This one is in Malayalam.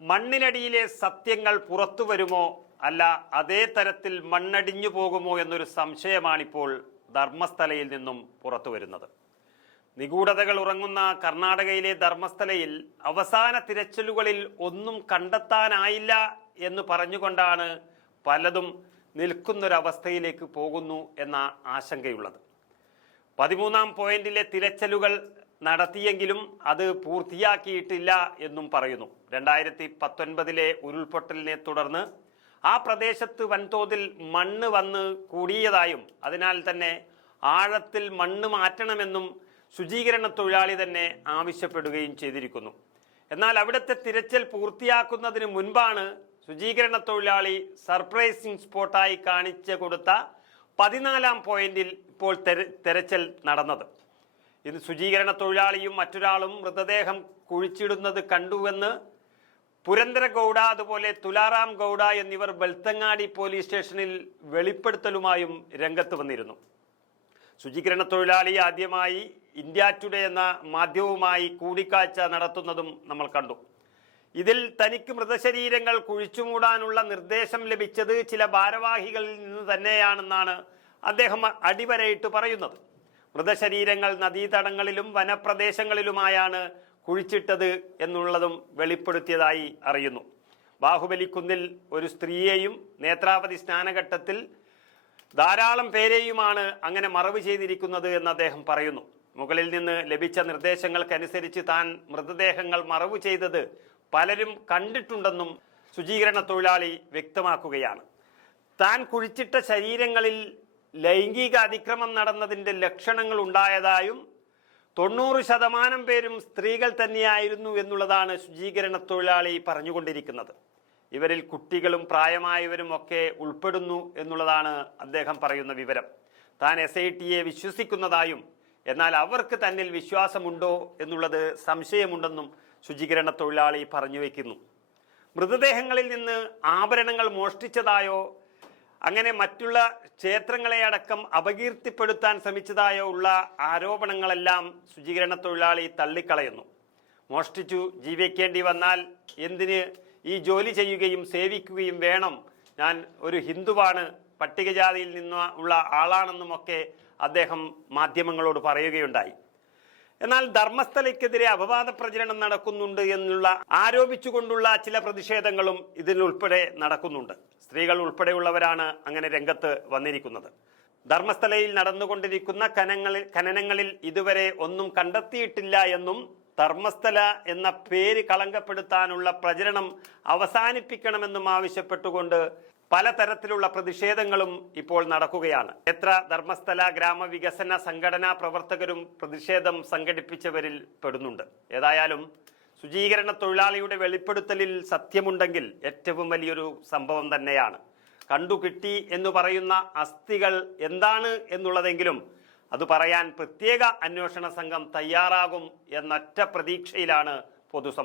മണ്ണിനടിയിലെ സത്യങ്ങൾ പുറത്തു വരുമോ? അല്ല അതേ തരത്തിൽ മണ്ണടിഞ്ഞു പോകുമോ എന്നൊരു സംശയമാണിപ്പോൾ ധർമ്മസ്ഥലയിൽ നിന്നും പുറത്തു വരുന്നത്. നിഗൂഢതകൾ ഉറങ്ങുന്ന കർണാടകയിലെ ധർമ്മസ്ഥലയിൽ അവസാന തിരച്ചിലുകളിൽ ഒന്നും കണ്ടെത്താനായില്ല എന്ന് പറഞ്ഞുകൊണ്ടാണ് പലതും നിൽക്കുന്നൊരവസ്ഥയിലേക്ക് പോകുന്നു എന്ന ആശങ്കയുള്ളത്. പതിമൂന്നാം പോയിന്റിലെ തിരച്ചിലുകൾ നടത്തിയെങ്കിലും അത് പൂർത്തിയാക്കിയിട്ടില്ല എന്നും പറയുന്നു. രണ്ടായിരത്തി പത്തൊൻപതിലെ ഉരുൾപൊട്ടലിനെ തുടർന്ന് ആ പ്രദേശത്ത് വൻതോതിൽ മണ്ണ് വന്ന് കൂടിയതായും അതിനാൽ തന്നെ ആഴത്തിൽ മണ്ണ് മാറ്റണമെന്നും ശുചീകരണ തൊഴിലാളി തന്നെ ആവശ്യപ്പെടുകയും ചെയ്തിരിക്കുന്നു. എന്നാൽ അവിടുത്തെ തിരച്ചിൽ പൂർത്തിയാക്കുന്നതിന് മുൻപാണ് ശുചീകരണ തൊഴിലാളി സർപ്രൈസിംഗ് സ്പോട്ടായി കാണിച്ചു കൊടുത്ത പതിനാലാം പോയിന്റിൽ ഇപ്പോൾ തെര- തെരച്ചിൽ നടന്നത്. ഇത് ശുചീകരണ തൊഴിലാളിയും മറ്റൊരാളും മൃതദേഹം കുഴിച്ചിടുന്നത് കണ്ടുവെന്ന് പുരന്തര ഗൗഡ അതുപോലെ തുലാറാം ഗൗഡ എന്നിവർ ബൽത്തങ്ങാടി പോലീസ് സ്റ്റേഷനിൽ വെളിപ്പെടുത്തലുമായും രംഗത്ത് വന്നിരുന്നു. ശുചീകരണ തൊഴിലാളി ആദ്യമായി ഇന്ത്യ ടുഡേ എന്ന മാധ്യമവുമായി കൂടിക്കാഴ്ച നടത്തുന്നതും നമ്മൾ കണ്ടു. ഇതിൽ തനിക്ക് മൃതശരീരങ്ങൾ കുഴിച്ചുമൂടാനുള്ള നിർദ്ദേശം ലഭിച്ചത് ചില ഭാരവാഹികളിൽ നിന്ന് തന്നെയാണെന്നാണ് അദ്ദേഹം അടിവരയിട്ട് പറയുന്നത്. മൃതശരീരങ്ങൾ നദീതടങ്ങളിലും വനപ്രദേശങ്ങളിലുമായാണ് കുഴിച്ചിട്ടത് എന്നുള്ളതും വെളിപ്പെടുത്തിയതായി അറിയുന്നു. ബാഹുബലിക്കുന്നിൽ ഒരു സ്ത്രീയെയും നേത്രാവതി സ്നാനഘട്ടത്തിൽ ധാരാളം പേരെയുമാണ് അങ്ങനെ മറവ് ചെയ്തിരിക്കുന്നത് എന്ന് അദ്ദേഹം പറയുന്നു. മുകളിൽ നിന്ന് ലഭിച്ച നിർദ്ദേശങ്ങൾക്കനുസരിച്ച് താൻ മൃതദേഹങ്ങൾ മറവ് ചെയ്തത് പലരും കണ്ടിട്ടുണ്ടെന്നും ശുചീകരണ തൊഴിലാളി വ്യക്തമാക്കുകയാണ്. താൻ കുഴിച്ചിട്ട ശരീരങ്ങളിൽ ലൈംഗിക അതിക്രമം നടന്നതിന്റെ ലക്ഷണങ്ങൾ ഉണ്ടായതായും തൊണ്ണൂറ് ശതമാനം പേരും സ്ത്രീകൾ തന്നെയായിരുന്നു എന്നുള്ളതാണ് ശുചീകരണ തൊഴിലാളി പറഞ്ഞുകൊണ്ടിരിക്കുന്നത്. ഇവരിൽ കുട്ടികളും പ്രായമായവരും ഒക്കെ ഉൾപ്പെടുന്നു എന്നുള്ളതാണ് അദ്ദേഹം പറയുന്ന വിവരം. താൻ എസ് ഐ ടിയെ വിശ്വസിക്കുന്നതായും എന്നാൽ അവർക്ക് തന്നിൽ വിശ്വാസമുണ്ടോ എന്നുള്ളത് സംശയമുണ്ടെന്നും ശുചീകരണ തൊഴിലാളി പറഞ്ഞു വയ്ക്കുന്നു മൃതദേഹങ്ങളിൽ നിന്ന് ആഭരണങ്ങൾ മോഷ്ടിച്ചതായോ അങ്ങനെ മറ്റുള്ള ക്ഷേത്രങ്ങളെ അടക്കം അപകീർത്തിപ്പെടുത്താൻ ശ്രമിച്ചതായോ ഉള്ള ആരോപണങ്ങളെല്ലാം ശുചീകരണ തൊഴിലാളി തള്ളിക്കളയുന്നു. മോഷ്ടിച്ചു ജീവിക്കേണ്ടി വന്നാൽ എന്തിന് ഈ ജോലി ചെയ്യുകയും സേവിക്കുകയും വേണം? ഞാൻ ഒരു ഹിന്ദുവാണ് പട്ടികജാതിയിൽ നിന്ന് ഉള്ള ആളാണെന്നുമൊക്കെ അദ്ദേഹം മാധ്യമങ്ങളോട് പറയുകയുണ്ടായി. എന്നാൽ ധർമ്മസ്ഥലയ്ക്കെതിരെ അപവാദ പ്രചരണം നടക്കുന്നുണ്ട് എന്നുള്ള ആരോപിച്ചുകൊണ്ടുള്ള ചില പ്രതിഷേധങ്ങളും ഇതിലുൾപ്പെടെ നടക്കുന്നുണ്ട്. സ്ത്രീകൾ ഉൾപ്പെടെയുള്ളവരാണ് അങ്ങനെ രംഗത്ത് വന്നിരിക്കുന്നത്. ധർമ്മസ്ഥലയിൽ നടന്നുകൊണ്ടിരിക്കുന്ന കനങ്ങളിൽ ഖനനങ്ങളിൽ ഇതുവരെ ഒന്നും കണ്ടെത്തിയിട്ടില്ല എന്നും ധർമ്മസ്ഥല എന്ന പേര് കളങ്കപ്പെടുത്താനുള്ള പ്രചരണം അവസാനിപ്പിക്കണമെന്നും ആവശ്യപ്പെട്ടുകൊണ്ട് പലതരത്തിലുള്ള പ്രതിഷേധങ്ങളും ഇപ്പോൾ നടക്കുകയാണ്. എത്ര ധർമ്മസ്ഥല ഗ്രാമവികസന സംഘടനാ പ്രവർത്തകരും പ്രതിഷേധം സംഘടിപ്പിച്ചവരിൽ പെടുന്നുണ്ട്. ഏതായാലും ശുചീകരണ തൊഴിലാളിയുടെ വെളിപ്പെടുത്തലിൽ സത്യമുണ്ടെങ്കിൽ ഏറ്റവും വലിയൊരു സംഭവം തന്നെയാണ്. കണ്ടുകിട്ടി എന്ന് പറയുന്ന അസ്ഥികൾ എന്താണ് എന്നുള്ളതെങ്കിലും അത് പറയാൻ പ്രത്യേക അന്വേഷണ സംഘം തയ്യാറാകും എന്നൊറ്റ പ്രതീക്ഷയിലാണ് പൊതുസം